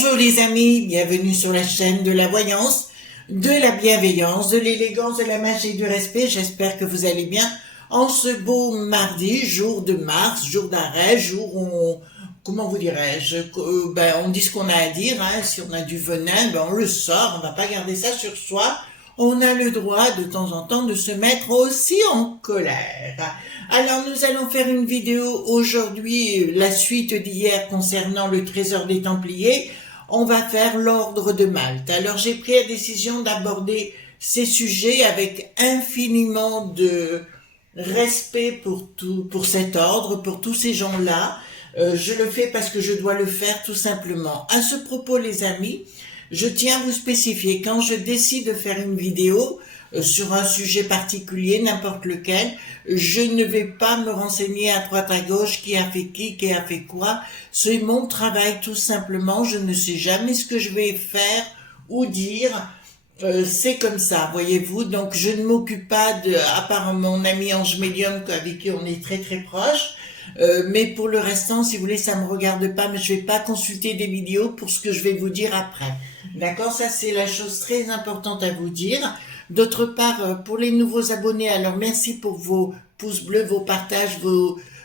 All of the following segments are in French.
Bonjour les amis, bienvenue sur la chaîne de la voyance, de la bienveillance, de l'élégance, de la magie et du respect. J'espère que vous allez bien en ce beau mardi, jour de mars, jour d'arrêt, jour où comment vous dirais-je, on dit ce qu'on a à dire, hein. Si on a du venin, on le sort, on va pas garder ça sur soi. On a le droit de temps en temps de se mettre aussi en colère. Alors nous allons faire une vidéo aujourd'hui, la suite d'hier concernant le trésor des Templiers. On va faire l'ordre de Malte. Alors j'ai pris la décision d'aborder ces sujets avec infiniment de respect pour cet ordre, pour tous ces gens-là. Je le fais parce que je dois le faire tout simplement. À ce propos les amis, je tiens à vous spécifier, quand je décide de faire une vidéo sur un sujet particulier, n'importe lequel, je ne vais pas me renseigner à droite à gauche qui a fait qui a fait quoi. C'est mon travail tout simplement, je ne sais jamais ce que je vais faire ou dire. C'est comme ça, voyez-vous, donc je ne m'occupe pas à part mon ami Ange Médium avec qui on est très très proche, mais pour le restant, si vous voulez, ça me regarde pas, mais je vais pas consulter des vidéos pour ce que je vais vous dire après. D'accord, ça c'est la chose très importante à vous dire. D'autre part, pour les nouveaux abonnés, alors merci pour vos pouces bleus, vos partages,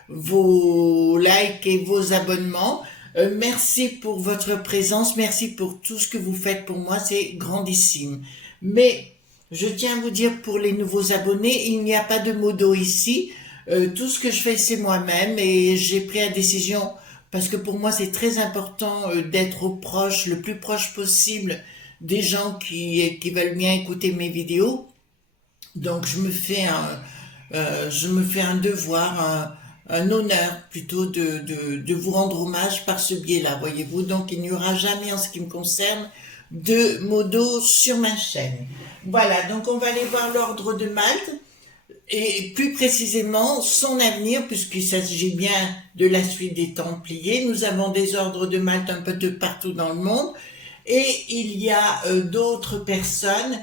vos likes et vos abonnements. Merci pour votre présence, merci pour tout ce que vous faites pour moi, c'est grandissime. Mais je tiens à vous dire pour les nouveaux abonnés, il n'y a pas de modo ici. Tout ce que je fais c'est moi-même et j'ai pris la décision parce que pour moi c'est très important d'être proche, le plus proche possible des gens qui veulent bien écouter mes vidéos. Donc je me fais un devoir, un honneur plutôt de vous rendre hommage par ce biais-là, voyez-vous. Donc il n'y aura jamais en ce qui me concerne de modo sur ma chaîne. Voilà, donc on va aller voir l'ordre de Malte. Et plus précisément son avenir, puisqu'il s'agit bien de la suite des Templiers. Nous avons des ordres de Malte un peu de partout dans le monde, et il y a d'autres personnes,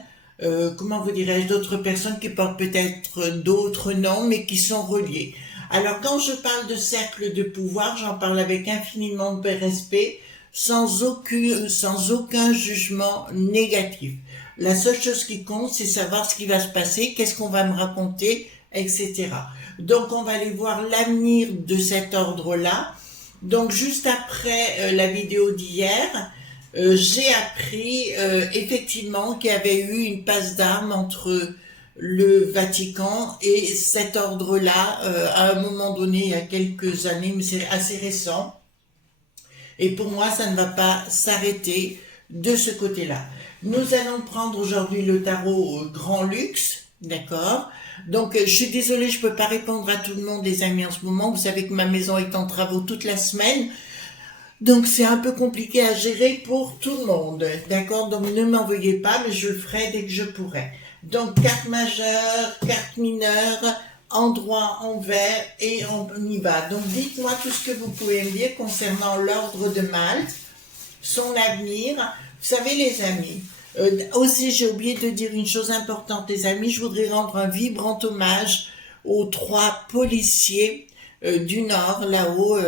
comment vous dirais-je, d'autres personnes qui portent peut-être d'autres noms, mais qui sont reliées. Alors quand je parle de cercle de pouvoir, j'en parle avec infiniment de respect, sans aucun jugement négatif. La seule chose qui compte, c'est savoir ce qui va se passer, qu'est-ce qu'on va me raconter, etc. Donc, on va aller voir l'avenir de cet ordre-là. Donc, juste après la vidéo d'hier, j'ai appris effectivement qu'il y avait eu une passe d'armes entre le Vatican et cet ordre-là à un moment donné, il y a quelques années, mais c'est assez récent. Et pour moi, ça ne va pas s'arrêter de ce côté-là. Nous allons prendre aujourd'hui le tarot Grand Luxe, d'accord? Donc, je suis désolée, je peux pas répondre à tout le monde, les amis, en ce moment. Vous savez que ma maison est en travaux toute la semaine. Donc, c'est un peu compliqué à gérer pour tout le monde, d'accord? Donc, ne m'envoyez pas, mais je le ferai dès que je pourrai. Donc, carte majeure, carte mineure, endroit en vert, et on y va. Donc, dites-moi tout ce que vous pouvez me dire concernant l'ordre de Malte, son avenir. Vous savez les amis, aussi j'ai oublié de dire une chose importante les amis, je voudrais rendre un vibrant hommage aux 3 policiers du Nord, là-haut,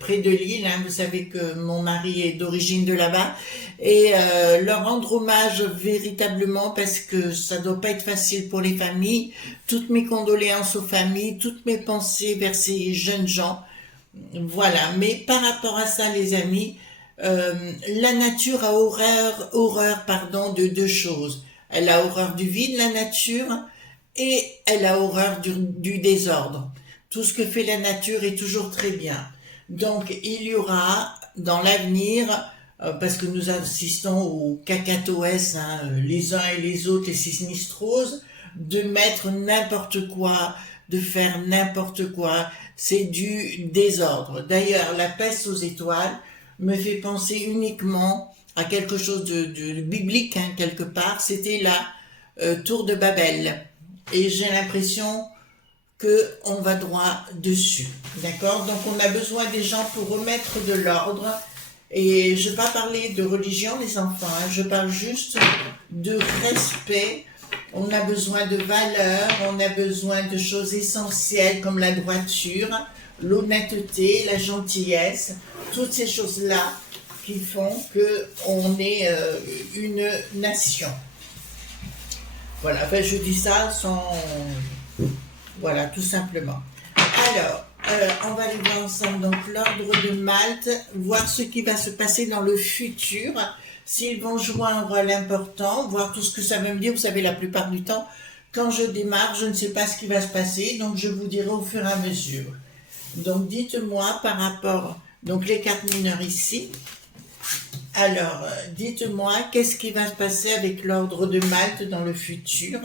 près de Lille, hein. Vous savez que mon mari est d'origine de là-bas, et leur rendre hommage véritablement parce que ça doit pas être facile pour les familles. Toutes mes condoléances aux familles, toutes mes pensées vers ces jeunes gens. Voilà, mais par rapport à ça les amis, la nature a horreur de 2 choses. Elle a horreur du vide, la nature, et elle a horreur du désordre. Tout ce que fait la nature est toujours très bien. Donc, il y aura, dans l'avenir, parce que nous assistons aux cacatoès, hein, les uns et les autres, les sinistroses, de mettre n'importe quoi, de faire n'importe quoi. C'est du désordre. D'ailleurs, la peste aux étoiles me fait penser uniquement à quelque chose de biblique, hein, quelque part. C'était la tour de Babel. Et j'ai l'impression qu'on va droit dessus. D'accord? Donc on a besoin des gens pour remettre de l'ordre. Et je ne vais pas parler de religion, les enfants. Hein, je parle juste de respect. On a besoin de valeurs, on a besoin de choses essentielles comme la droiture, l'honnêteté, la gentillesse, toutes ces choses-là qui font qu'on est une nation. Voilà, ben je dis ça sans... Voilà, tout simplement. Alors, on va aller voir ensemble donc l'ordre de Malte, voir ce qui va se passer dans le futur, s'ils vont jouer un rôle important, voir tout ce que ça veut me dire. Vous savez, la plupart du temps, quand je démarre, je ne sais pas ce qui va se passer, donc je vous dirai au fur et à mesure. Donc dites-moi par rapport, donc les cartes mineures ici, alors dites-moi qu'est-ce qui va se passer avec l'ordre de Malte dans le futur.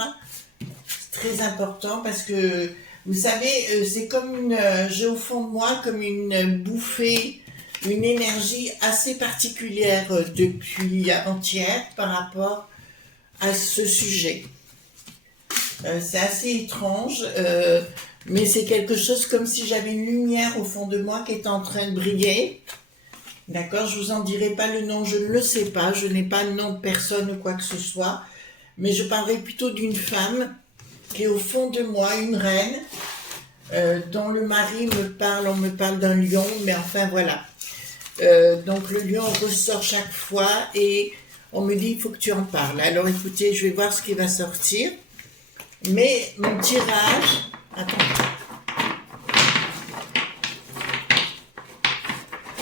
C'est très important parce que, vous savez, c'est comme une, j'ai au fond de moi comme une bouffée, une énergie assez particulière depuis avant-hier par rapport à ce sujet. C'est assez étrange, mais c'est quelque chose comme si j'avais une lumière au fond de moi qui est en train de briller. D'accord, je vous en dirai pas le nom, je ne le sais pas, je n'ai pas le nom de personne ou quoi que ce soit, mais je parlerai plutôt d'une femme qui est au fond de moi, une reine, dont le mari me parle, on me parle d'un lion, mais enfin voilà. Donc le lion ressort chaque fois et on me dit il faut que tu en parles. Alors écoutez, je vais voir ce qui va sortir. Mais mon tirage,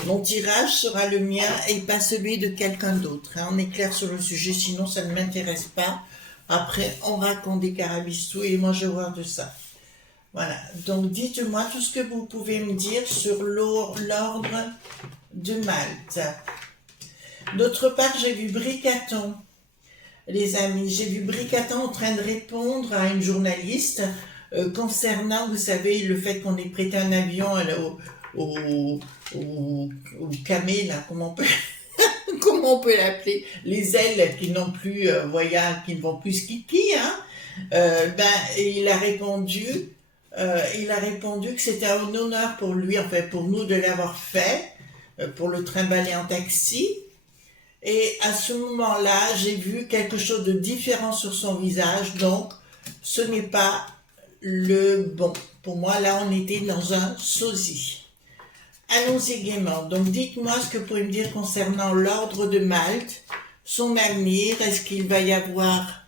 mon tirage sera le mien et pas celui de quelqu'un d'autre. Hein. On est clair sur le sujet, sinon ça ne m'intéresse pas. Après, on raconte des carabistous et moi je vois de ça. Voilà, donc dites-moi tout ce que vous pouvez me dire sur l'ordre de Malte. D'autre part, j'ai vu Bricaton. Les amis, j'ai vu Bricaton en train de répondre à une journaliste concernant, vous savez, le fait qu'on ait prêté un avion au camé, là, comment on peut l'appeler, les ailes qui n'ont plus voyage, qui ne vont plus ski, hein. Et il a répondu que c'était un honneur pour lui, en fait, pour nous de l'avoir fait, pour le trimballer en taxi. Et à ce moment-là, j'ai vu quelque chose de différent sur son visage, donc ce n'est pas le bon. Pour moi, là, on était dans un sosie. Allons-y gaiement. Donc, dites-moi ce que vous pouvez me dire concernant l'ordre de Malte, son avenir. Est-ce qu'il va y avoir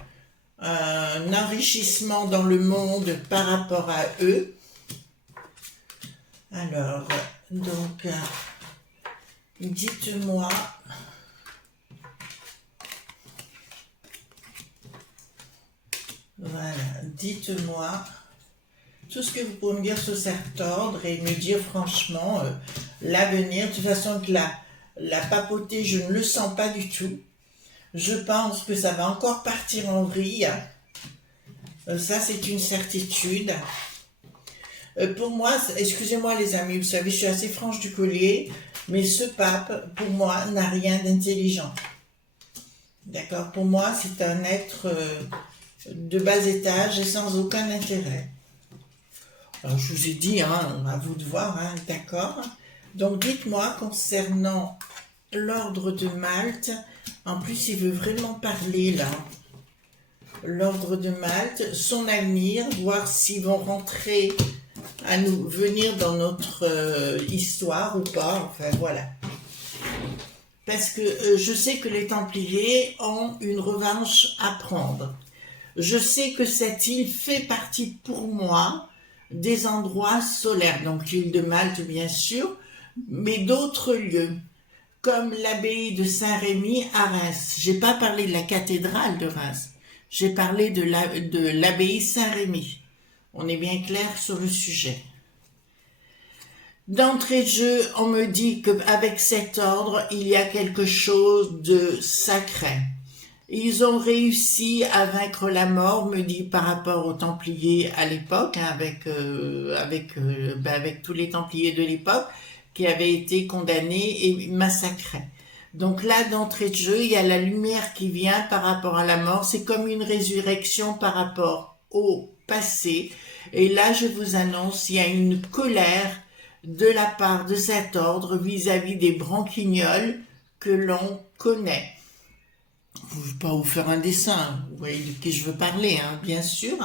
un enrichissement dans le monde par rapport à eux? Alors, donc, dites-moi... Voilà, dites-moi tout ce que vous pouvez me dire sur cet ordre et me dire franchement l'avenir. De toute façon, que la papauté, je ne le sens pas du tout. Je pense que ça va encore partir en vrille. Ça, c'est une certitude. Pour moi, excusez-moi les amis, vous savez, je suis assez franche du collier, mais ce pape, pour moi, n'a rien d'intelligent. D'accord? Pour moi, c'est un être... de bas étage et sans aucun intérêt. Alors, je vous ai dit, hein, à vous de voir, hein, d'accord. Donc, dites-moi concernant l'ordre de Malte. En plus, il veut vraiment parler, là. L'ordre de Malte, son avenir, voir s'ils vont rentrer à nous, venir dans notre histoire ou pas. Enfin, voilà. Parce que je sais que les Templiers ont une revanche à prendre. Je sais que cette île fait partie pour moi des endroits solaires, donc l'île de Malte bien sûr, mais d'autres lieux, comme l'abbaye de Saint-Rémy à Reims. J'ai pas parlé de la cathédrale de Reims, j'ai parlé de l'abbaye Saint-Rémy. On est bien clair sur le sujet. D'entrée de jeu, on me dit qu'avec cet ordre, il y a quelque chose de sacré. Ils ont réussi à vaincre la mort, me dit par rapport aux Templiers à l'époque, hein, avec tous les Templiers de l'époque qui avaient été condamnés et massacrés. Donc là, d'entrée de jeu, il y a la lumière qui vient par rapport à la mort. C'est comme une résurrection par rapport au passé. Et là, je vous annonce, il y a une colère de la part de cet ordre vis-à-vis des branquignoles que l'on connaît. Je ne vais pas vous faire un dessin, vous voyez de qui je veux parler, hein, bien sûr.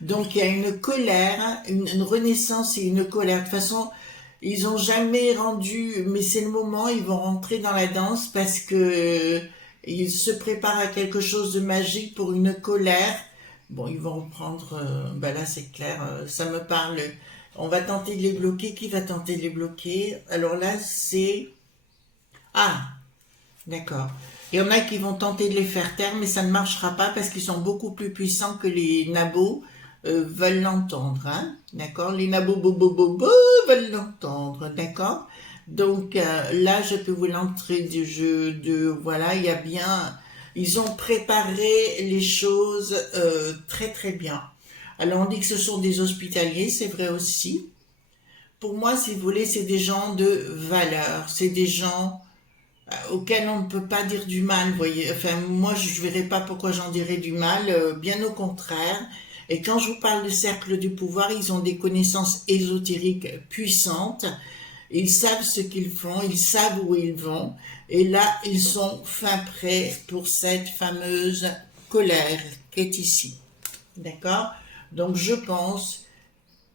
Donc il y a une colère, une renaissance et une colère. De toute façon, Ils ont jamais rendu, mais c'est le moment, ils vont rentrer dans la danse parce que ils se préparent à quelque chose de magique pour une colère. Bon, ils vont reprendre, ben là c'est clair, ça me parle. On va tenter de les bloquer. Qui va tenter de les bloquer? Alors là, c'est... Ah, d'accord. Il y en a qui vont tenter de les faire taire, mais ça ne marchera pas parce qu'ils sont beaucoup plus puissants que les nabos veulent l'entendre. Hein, d'accord? Les nabos veulent l'entendre. D'accord? Donc là, je peux vous l'entrée du jeu de... Voilà, il y a bien... Ils ont préparé les choses très très bien. Alors on dit que ce sont des hospitaliers, c'est vrai aussi. Pour moi, si vous voulez, c'est des gens de valeur. C'est des gens auxquels on ne peut pas dire du mal, vous voyez. Enfin, moi, je ne verrais pas pourquoi j'en dirais du mal, bien au contraire. Et quand je vous parle de cercle du pouvoir, ils ont des connaissances ésotériques puissantes. Ils savent ce qu'ils font, ils savent où ils vont. Et là, ils sont fin prêts pour cette fameuse colère qui est ici. D'accord? Donc, je pense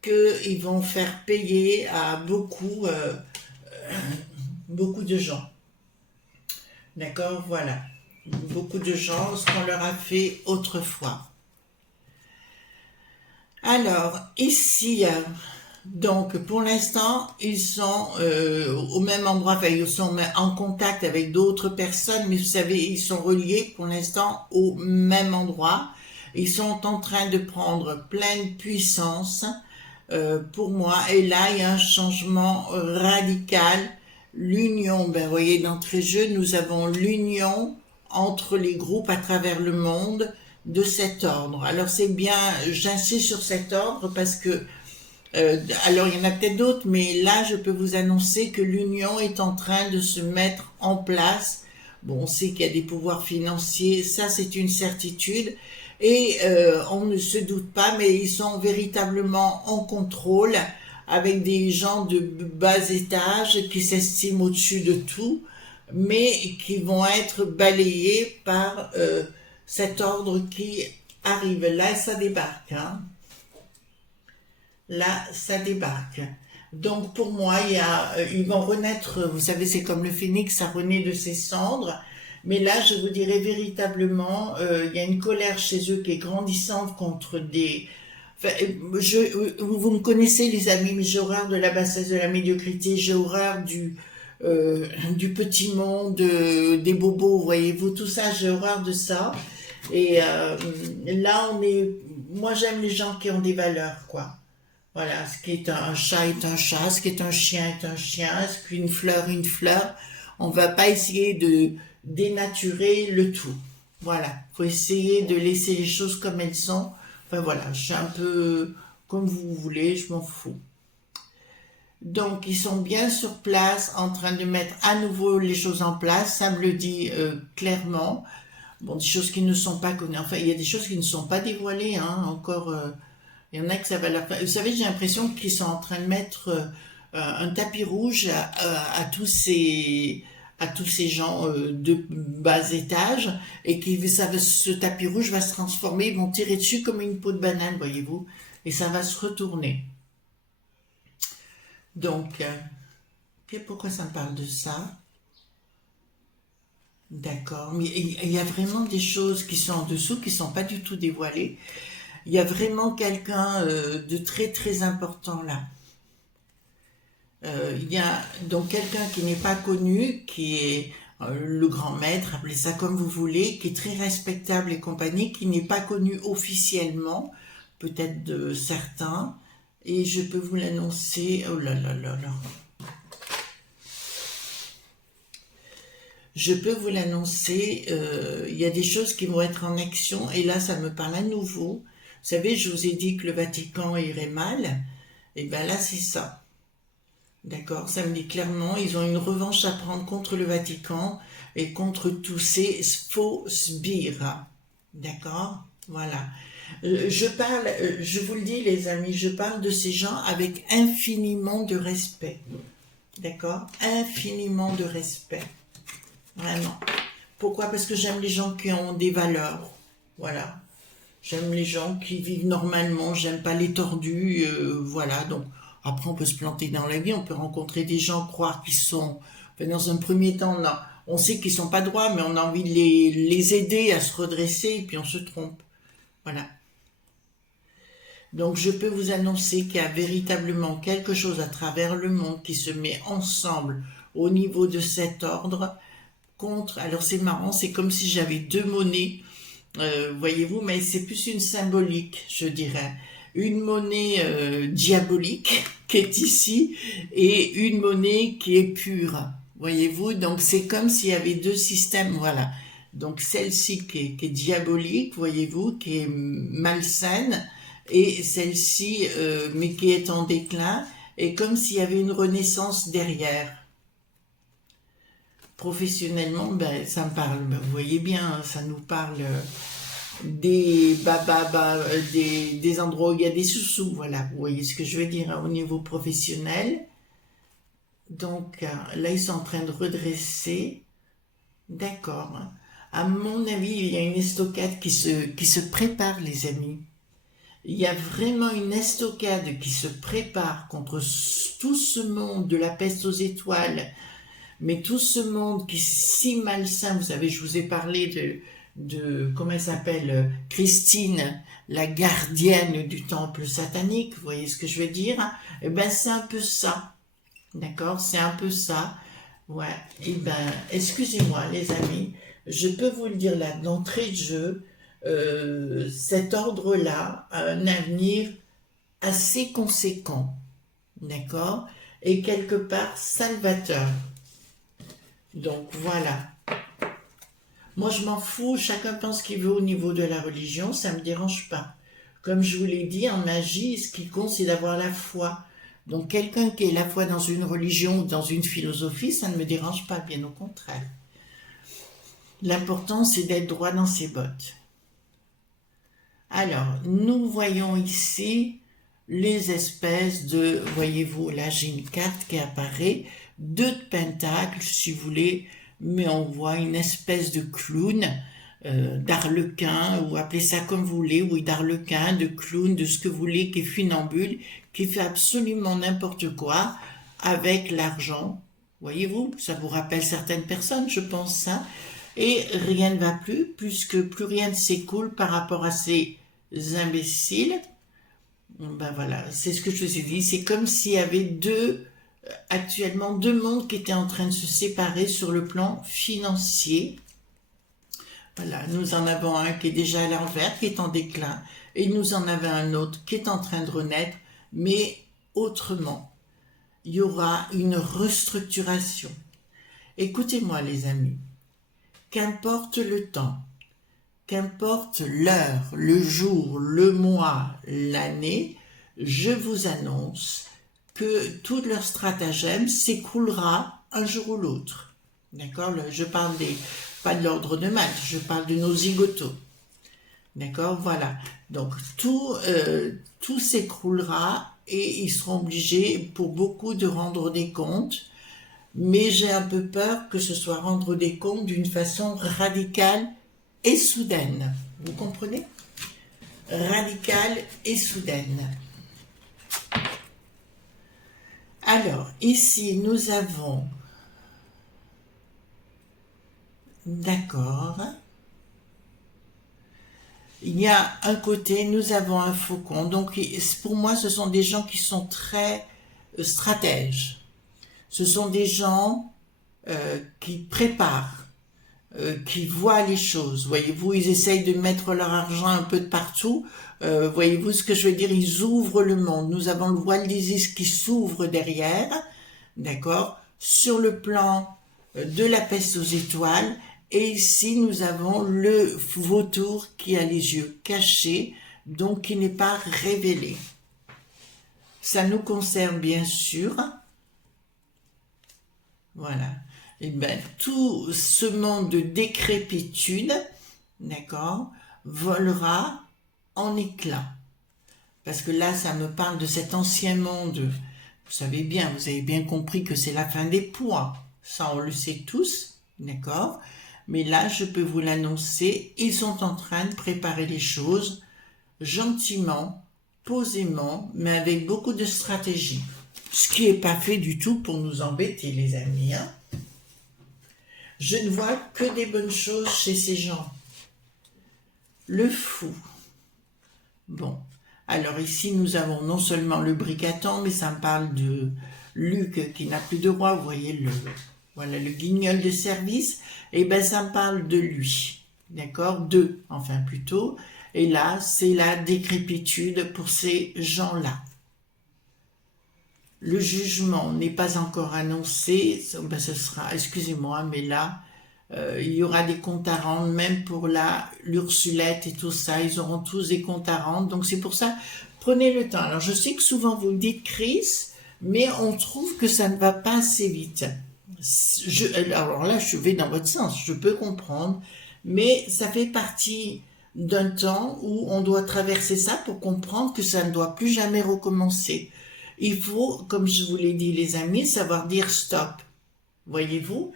qu'ils vont faire payer à beaucoup de gens. D'accord, voilà. Beaucoup de gens, ce qu'on leur a fait autrefois. Alors, ici, donc pour l'instant, ils sont au même endroit, enfin, ils sont en contact avec d'autres personnes, mais vous savez, ils sont reliés pour l'instant au même endroit. Ils sont en train de prendre pleine puissance pour moi. Et là, il y a un changement radical. L'union, ben, vous voyez, d'entrée de jeu, nous avons l'union entre les groupes à travers le monde de cet ordre. Alors c'est bien, j'insiste sur cet ordre parce que, alors il y en a peut-être d'autres, mais là je peux vous annoncer que l'union est en train de se mettre en place. Bon, on sait qu'il y a des pouvoirs financiers, ça c'est une certitude, et on ne se doute pas, mais ils sont véritablement en contrôle avec des gens de bas étage qui s'estiment au-dessus de tout, mais qui vont être balayés par cet ordre qui arrive. Là, ça débarque. Hein. Là, ça débarque. Donc, pour moi, ils vont renaître, vous savez, c'est comme le phénix, ça renaît de ses cendres. Mais là, je vous dirais véritablement, il y a une colère chez eux qui est grandissante contre des... Enfin, vous me connaissez, les amis, mais j'ai horreur de la bassesse, de la médiocrité, j'ai horreur du petit monde, des bobos, voyez-vous, tout ça, j'ai horreur de ça. Et là, moi, j'aime les gens qui ont des valeurs, quoi. Voilà, ce qui est un chat est un chat, ce qui est un chien est un chien, ce qu'une fleur est une fleur. On va pas essayer de dénaturer le tout. Voilà, faut essayer de laisser les choses comme elles sont. Enfin voilà, je suis un peu comme vous voulez, je m'en fous. Donc ils sont bien sur place, en train de mettre à nouveau les choses en place, ça me le dit clairement. Bon, des choses qui ne sont pas connues, enfin il y a des choses qui ne sont pas dévoilées, hein, encore... il y en a que ça va la... Vous savez, j'ai l'impression qu'ils sont en train de mettre un tapis rouge à tous ces gens de bas étage et ce tapis rouge va se transformer, ils vont tirer dessus comme une peau de banane, voyez-vous, et ça va se retourner. Donc, pourquoi ça me parle de ça? D'accord, mais il y a vraiment des choses qui sont en dessous, qui ne sont pas du tout dévoilées. Il y a vraiment quelqu'un de très très important là. Il y a donc quelqu'un qui n'est pas connu, qui est le grand maître, appelez ça comme vous voulez, qui est très respectable et compagnie, qui n'est pas connu officiellement, peut-être de certains, et je peux vous l'annoncer, oh là là là là. Je peux vous l'annoncer, il y a des choses qui vont être en action, et là ça me parle à nouveau. Vous savez, je vous ai dit que le Vatican irait mal, et bien là c'est ça. D'accord, ça me dit clairement, ils ont une revanche à prendre contre le Vatican et contre tous ces faux sbires. D'accord, voilà. Je vous le dis les amis, je parle de ces gens avec infiniment de respect. D'accord, infiniment de respect. Vraiment. Pourquoi? Parce que j'aime les gens qui ont des valeurs. Voilà. J'aime les gens qui vivent normalement, j'aime pas les tordus, voilà. Donc, Après, on peut se planter dans la vie, on peut rencontrer des gens, croire qu'ils sont... Enfin, dans un premier temps, on sait qu'ils sont pas droits, mais on a envie de les aider à se redresser, et puis on se trompe. Voilà. Donc, je peux vous annoncer qu'il y a véritablement quelque chose à travers le monde qui se met ensemble au niveau de cet ordre contre... Alors, c'est marrant, c'est comme si j'avais deux monnaies, voyez-vous, mais c'est plus une symbolique, je dirais. Une monnaie diabolique qui est ici et une monnaie qui est pure, voyez-vous. Donc, c'est comme s'il y avait deux systèmes, voilà. Donc, celle-ci qui est diabolique, voyez-vous, qui est malsaine, et celle-ci, mais qui est en déclin, et comme s'il y avait une renaissance derrière. Professionnellement, ben, ça me parle, vous voyez bien, ça nous parle des des endroits où il y a des sous-sous, voilà, vous voyez ce que je veux dire, hein, au niveau professionnel. Donc, là, ils sont en train de redresser, d'accord. À mon avis, il y a une estocade qui se prépare, les amis. Il y a vraiment une estocade qui se prépare contre tout ce monde de la peste aux étoiles, mais tout ce monde qui est si malsain. Vous savez, je vous ai parlé de comment elle s'appelle, Christine, la gardienne du temple satanique, vous voyez ce que je veux dire? Eh ben, c'est un peu ça, d'accord? C'est un peu ça, ouais. Eh ben, excusez-moi, les amis, je peux vous le dire là, d'entrée de jeu, cet ordre-là a un avenir assez conséquent, d'accord, et quelque part salvateur. Donc voilà. Moi je m'en fous, chacun pense ce qu'il veut au niveau de la religion, ça me dérange pas. Comme je vous l'ai dit, en magie, ce qui compte c'est d'avoir la foi. Donc quelqu'un qui a la foi dans une religion ou dans une philosophie, ça ne me dérange pas, bien au contraire. L'important c'est d'être droit dans ses bottes. Alors, nous voyons ici les espèces de, voyez-vous, là j'ai une carte qui apparaît, 2 de pentacles, si vous voulez, mais on voit une espèce de clown, d'arlequin, ou appelez ça comme vous voulez, oui, d'arlequin, de clown, de ce que vous voulez, qui est funambule, qui fait absolument n'importe quoi avec l'argent. Voyez-vous, ça vous rappelle certaines personnes, je pense, ça. Et rien ne va plus, puisque plus rien ne s'écoule par rapport à ces imbéciles. Ben voilà, c'est ce que je vous ai dit. C'est comme s'il y avait actuellement deux mondes qui étaient en train de se séparer sur le plan financier. Voilà, nous en avons un qui est déjà à l'envers, qui est en déclin, et nous en avons un autre qui est en train de renaître, mais autrement. Il y aura une restructuration. Écoutez-moi, les amis. Qu'importe le temps, qu'importe l'heure, le jour, le mois, l'année, je vous annonce que tout leur stratagème s'écroulera un jour ou l'autre. D'accord? Je parle pas de l'ordre de maths, je parle de nos zigotos. D'accord? Voilà. Donc tout s'écroulera et ils seront obligés pour beaucoup de rendre des comptes. Mais j'ai un peu peur que ce soit rendre des comptes d'une façon radicale et soudaine. Vous comprenez? Radicale et soudaine. Alors, ici, nous avons... D'accord. Il y a un côté, nous avons un faucon. Donc, pour moi, ce sont des gens qui sont très stratèges. Ce sont des gens qui préparent, qui voient les choses. Voyez-vous, ils essayent de mettre leur argent un peu de partout. Voyez-vous ce que je veux dire? Ils ouvrent le monde. Nous avons le voile d'Isis qui s'ouvre derrière, d'accord, sur le plan de la peste aux étoiles. Et ici, nous avons le vautour qui a les yeux cachés, donc qui n'est pas révélé. Ça nous concerne bien sûr. Voilà. Et bien, tout ce monde de décrépitude, d'accord, volera en éclats. Parce que là, ça me parle de cet ancien monde. Vous savez bien, vous avez bien compris que c'est la fin des poids. Ça, on le sait tous, d'accord? Mais là, je peux vous l'annoncer, ils sont en train de préparer les choses gentiment, posément, mais avec beaucoup de stratégie. Ce qui n'est pas fait du tout pour nous embêter, les amis. Hein. Je ne vois que des bonnes choses chez ces gens. Le fou. Bon. Alors ici, nous avons non seulement le bricaton, mais ça me parle de Luc qui n'a plus de roi. Vous voyez, voilà, le guignol de service. Et ben, ça me parle de lui. D'accord? D'eux, enfin plutôt. Et là, c'est la décrépitude pour ces gens-là. Le jugement n'est pas encore annoncé. Ben, ce sera, excusez-moi, mais là, il y aura des comptes à rendre, même pour l'Ursulette et tout ça. Ils auront tous des comptes à rendre. Donc, c'est pour ça, prenez le temps. Alors, je sais que souvent, vous me dites, Chris, mais on trouve que ça ne va pas assez vite. Alors là, je vais dans votre sens. Je peux comprendre. Mais ça fait partie d'un temps où on doit traverser ça pour comprendre que ça ne doit plus jamais recommencer. Il faut, comme je vous l'ai dit les amis, savoir dire stop. Voyez-vous,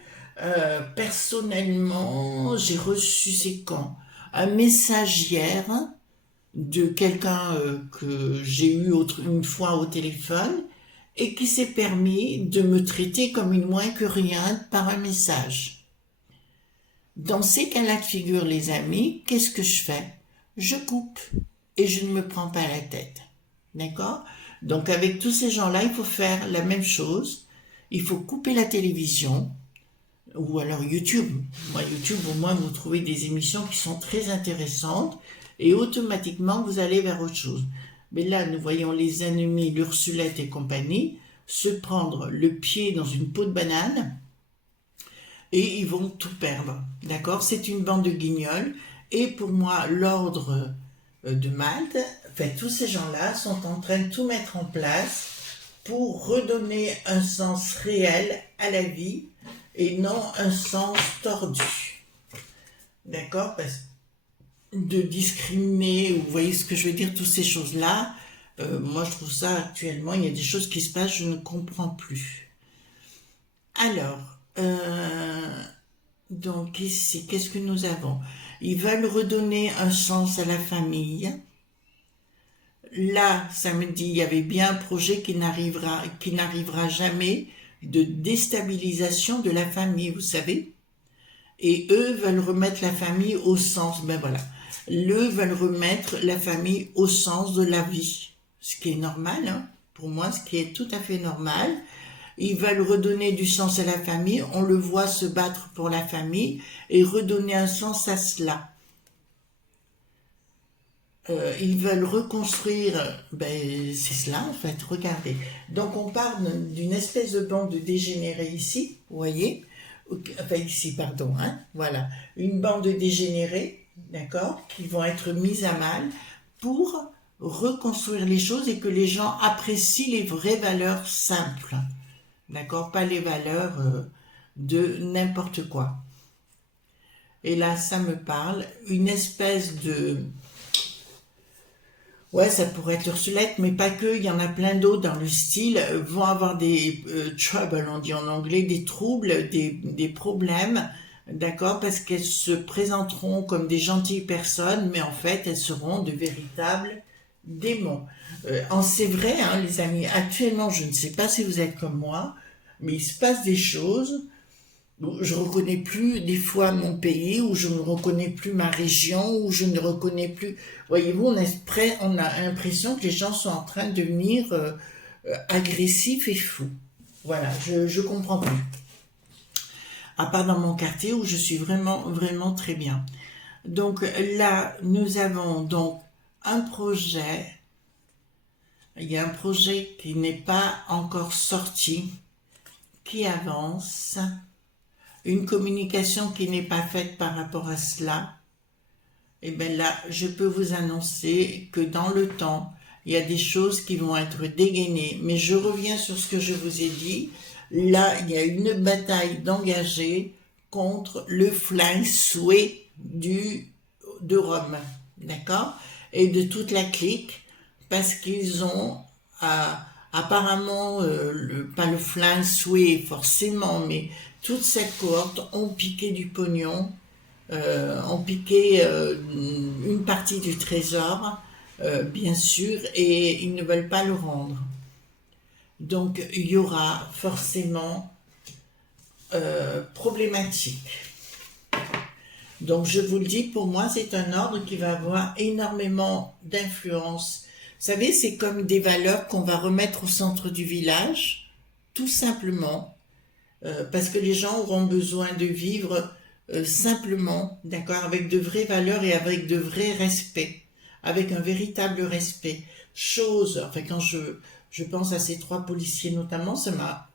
personnellement, j'ai reçu, c'est quand? Un message hier de quelqu'un que j'ai eu une fois au téléphone et qui s'est permis de me traiter comme une moins que rien par un message. Dans ces cas-là de figure, les amis, qu'est-ce que je fais? Je coupe et je ne me prends pas la tête. D'accord? Donc avec tous ces gens-là, il faut faire la même chose. Il faut couper la télévision ou alors YouTube. Moi, YouTube, au moins, vous trouvez des émissions qui sont très intéressantes et automatiquement, vous allez vers autre chose. Mais là, nous voyons les ennemis, l'Ursulette et compagnie, se prendre le pied dans une peau de banane et ils vont tout perdre. D'accord? C'est une bande de guignols. Et pour moi, l'ordre de Malte, enfin, tous ces gens-là sont en train de tout mettre en place pour redonner un sens réel à la vie et non un sens tordu. D'accord? Parce de discriminer, vous voyez ce que je veux dire, toutes ces choses-là, moi je trouve ça actuellement, il y a des choses qui se passent, je ne comprends plus. Alors, donc ici, qu'est-ce que nous avons? Ils veulent redonner un sens à la famille. Là, ça me dit, il y avait bien un projet qui n'arrivera jamais, de déstabilisation de la famille, vous savez. Et eux veulent remettre la famille au sens, ben voilà. Eux veulent remettre la famille au sens de la vie. Ce qui est normal, hein, pour moi, ce qui est tout à fait normal. Ils veulent redonner du sens à la famille, on le voit se battre pour la famille et redonner un sens à cela. Ils veulent reconstruire, ben c'est cela en fait, regardez. Donc on parle d'une espèce de bande de dégénérés ici, vous voyez, enfin ici, pardon, hein, voilà, une bande de dégénérés, d'accord, qui vont être mises à mal pour reconstruire les choses et que les gens apprécient les vraies valeurs simples. D'accord? Pas les valeurs de n'importe quoi. Et là, ça me parle. Une espèce de... Ouais, ça pourrait être Ursulette, mais pas que. Il y en a plein d'autres dans le style. Vont avoir des troubles, on dit en anglais, des troubles, des problèmes. D'accord? Parce qu'elles se présenteront comme des gentilles personnes, mais en fait, elles seront de véritables démons. C'est vrai, hein, les amis, actuellement, je ne sais pas si vous êtes comme moi, mais il se passe des choses où je ne reconnais plus des fois mon pays, où je ne reconnais plus ma région, où je ne reconnais plus... Voyez-vous, on a l'impression que les gens sont en train de devenir agressifs et fous. Voilà, je comprends plus. À part dans mon quartier où je suis vraiment, vraiment très bien. Donc là, nous avons donc un projet. Il y a un projet qui n'est pas encore sorti, qui avance, une communication qui n'est pas faite par rapport à cela. Et bien là, je peux vous annoncer que dans le temps, il y a des choses qui vont être dégainées. Mais je reviens sur ce que je vous ai dit. Là, il y a une bataille d'engagés contre le fly sway de Rome, d'accord? Et de toute la clique, parce qu'ils ont apparemment, pas le fly sway forcément, mais toute cette cohorte ont piqué du pognon, ont piqué une partie du trésor, bien sûr, et ils ne veulent pas le rendre. Donc, il y aura forcément problématique. Donc, je vous le dis, pour moi, c'est un ordre qui va avoir énormément d'influence. Vous savez, c'est comme des valeurs qu'on va remettre au centre du village, tout simplement, parce que les gens auront besoin de vivre simplement, d'accord, avec de vraies valeurs et avec de vrais respects, avec un véritable respect. Chose, enfin, quand je pense à ces 3 policiers notamment, ça m'a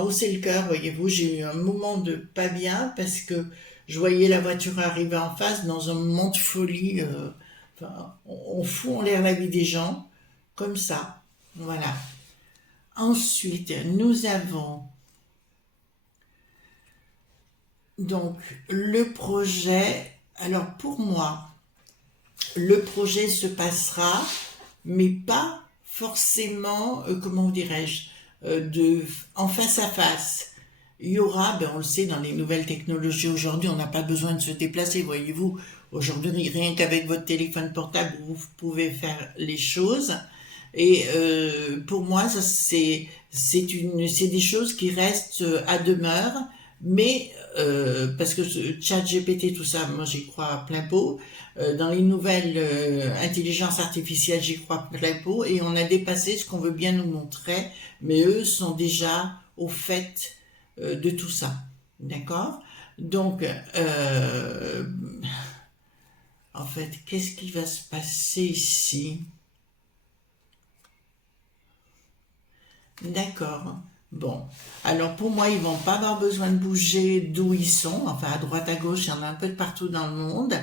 haussé le cœur, voyez-vous. J'ai eu un moment de pas bien parce que je voyais la voiture arriver en face dans un moment de folie. Enfin, on fout en l'air la vie des gens comme ça. Voilà. Ensuite, nous avons donc le projet. Alors pour moi, le projet se passera, mais pas forcément, comment dirais-je, en face à face. Il y aura, on le sait, dans les nouvelles technologies aujourd'hui, on n'a pas besoin de se déplacer, voyez-vous. Aujourd'hui, rien qu'avec votre téléphone portable, vous pouvez faire les choses. Et pour moi, ça c'est des choses qui restent à demeure, mais parce que ce chat GPT, tout ça, moi j'y crois à plein pot. Dans les nouvelles intelligences artificielles, j'y crois à plein pot, et on a dépassé ce qu'on veut bien nous montrer, mais eux sont déjà au fait de tout ça, d'accord? Donc, en fait, qu'est-ce qui va se passer ici? D'accord. Bon. Alors pour moi, ils vont pas avoir besoin de bouger d'où ils sont. Enfin, à droite, à gauche, il y en a un peu de partout dans le monde.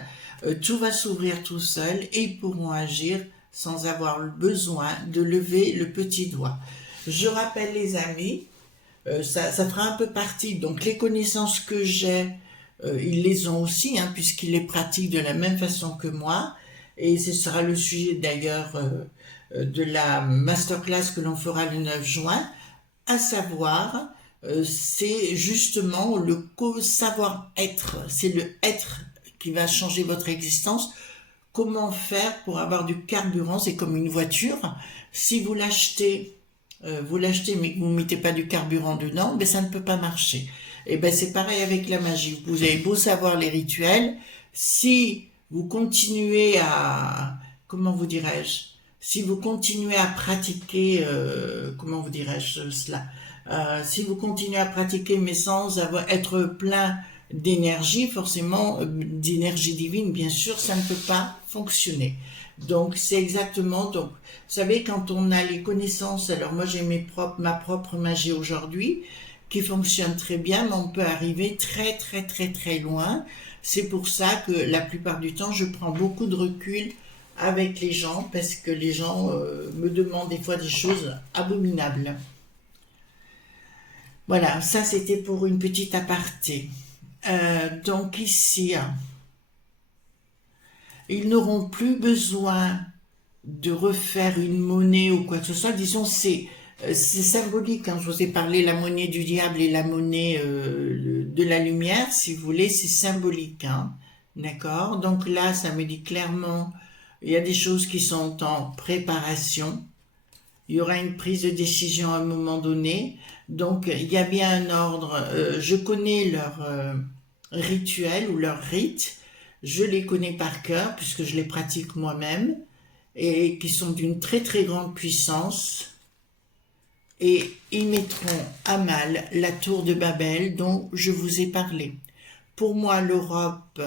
Tout va s'ouvrir tout seul et ils pourront agir sans avoir le besoin de lever le petit doigt. Je rappelle les amis, ça fera un peu partie. Donc les connaissances que j'ai, ils les ont aussi, hein, puisqu'ils les pratiquent de la même façon que moi. Et ce sera le sujet d'ailleurs de la masterclass que l'on fera le 9 juin, à savoir, c'est justement le savoir-être, c'est le être qui va changer votre existence. Comment faire pour avoir du carburant? C'est comme une voiture. Si vous l'achetez, mais que vous ne mettez pas du carburant dedans, ben ça ne peut pas marcher. Et ben c'est pareil avec la magie. Vous avez beau savoir les rituels, si vous continuez à, comment vous dirais-je, si vous continuez à pratiquer, comment vous dirais-je cela, si vous continuez à pratiquer mais sans être plein d'énergie, forcément, d'énergie divine, bien sûr, ça ne peut pas fonctionner. Donc, c'est exactement, donc, vous savez, quand on a les connaissances, alors moi j'ai ma propre magie aujourd'hui, qui fonctionne très bien, mais on peut arriver très très très très loin. C'est pour ça que la plupart du temps, je prends beaucoup de recul avec les gens, parce que les gens me demandent des fois des choses abominables. Voilà, ça c'était pour une petite aparté. Donc ici, ils n'auront plus besoin de refaire une monnaie ou quoi que ce soit. Disons, c'est symbolique. Hein. Je vous ai parlé la monnaie du diable et la monnaie de la lumière, si vous voulez, c'est symbolique. Hein. D'accord? Donc là, ça me dit clairement, il y a des choses qui sont en préparation. Il y aura une prise de décision à un moment donné. Donc, il y a bien un ordre. Je connais leur rituel ou leur rite. Je les connais par cœur puisque je les pratique moi-même et qui sont d'une très très grande puissance. Et ils mettront à mal la tour de Babel dont je vous ai parlé. Pour moi, l'Europe,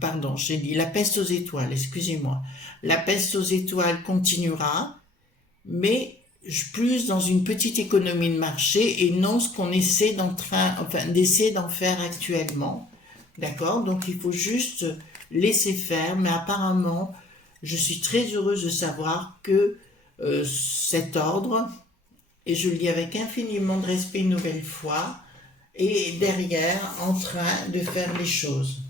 pardon, j'ai dit la peste aux étoiles, excusez-moi. La peste aux étoiles continuera, mais plus dans une petite économie de marché et non ce qu'on d'essayer d'en faire actuellement. D'accord? Donc il faut juste laisser faire, mais apparemment, je suis très heureuse de savoir que cet ordre, et je le dis avec infiniment de respect une nouvelle fois, est derrière en train de faire les choses.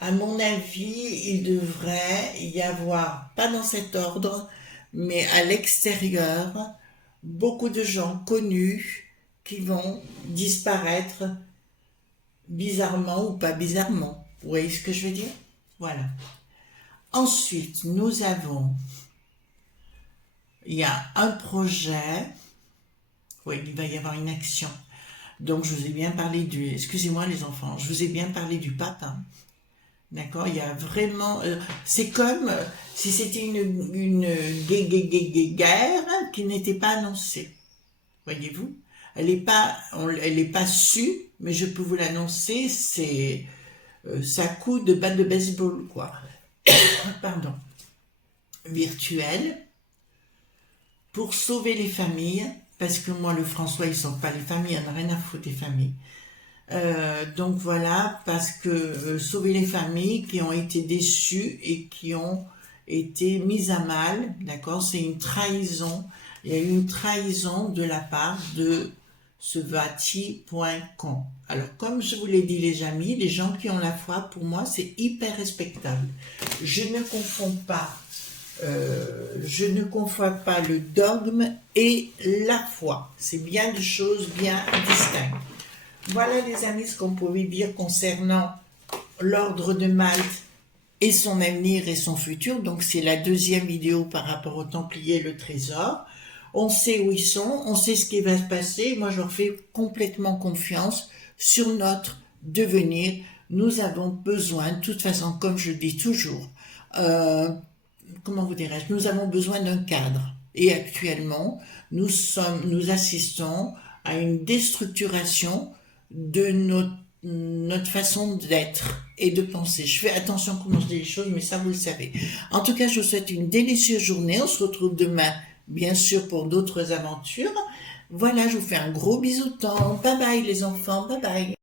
À mon avis, il devrait y avoir, pas dans cet ordre, mais à l'extérieur, beaucoup de gens connus qui vont disparaître bizarrement ou pas bizarrement. Vous voyez ce que je veux dire? Voilà. Ensuite, nous avons il y a un projet, oui, il va y avoir une action. Donc, je vous ai bien parlé du, excusez-moi les enfants, je vous ai bien parlé du pape, hein. D'accord, il y a vraiment, c'est comme si c'était une guerre qui n'était pas annoncée. Voyez-vous? Elle est pas sue, mais je peux vous l'annoncer, c'est, ça coup de batte de baseball, quoi. Pardon. Virtuel, pour sauver les familles, parce que moi, le François, il sauve pas les familles, il en a rien à foutre des familles. Donc voilà, parce que sauver les familles qui ont été déçues et qui ont été mises à mal, d'accord, c'est une trahison. Il y a eu une trahison de la part de ce vati.com. Alors, comme je vous l'ai dit, les amis, les gens qui ont la foi, pour moi, c'est hyper respectable. Je ne confonds pas, le dogme et la foi. C'est bien deux choses bien distinctes. Voilà les amis ce qu'on pouvait dire concernant l'ordre de Malte et son avenir et son futur. Donc c'est la deuxième vidéo par rapport aux Templiers et le Trésor. On sait où ils sont, on sait ce qui va se passer. Moi je leur fais complètement confiance sur notre devenir. Nous avons besoin, de toute façon comme je dis toujours, comment vous dirais-je, nous avons besoin d'un cadre. Et actuellement, nous assistons à une déstructuration de notre façon d'être et de penser. Je fais attention comment je dis les choses, mais ça vous le savez. En tout cas, je vous souhaite une délicieuse journée. On se retrouve demain, bien sûr, pour d'autres aventures. Voilà, je vous fais un gros bisou temps. Bye bye les enfants, bye bye.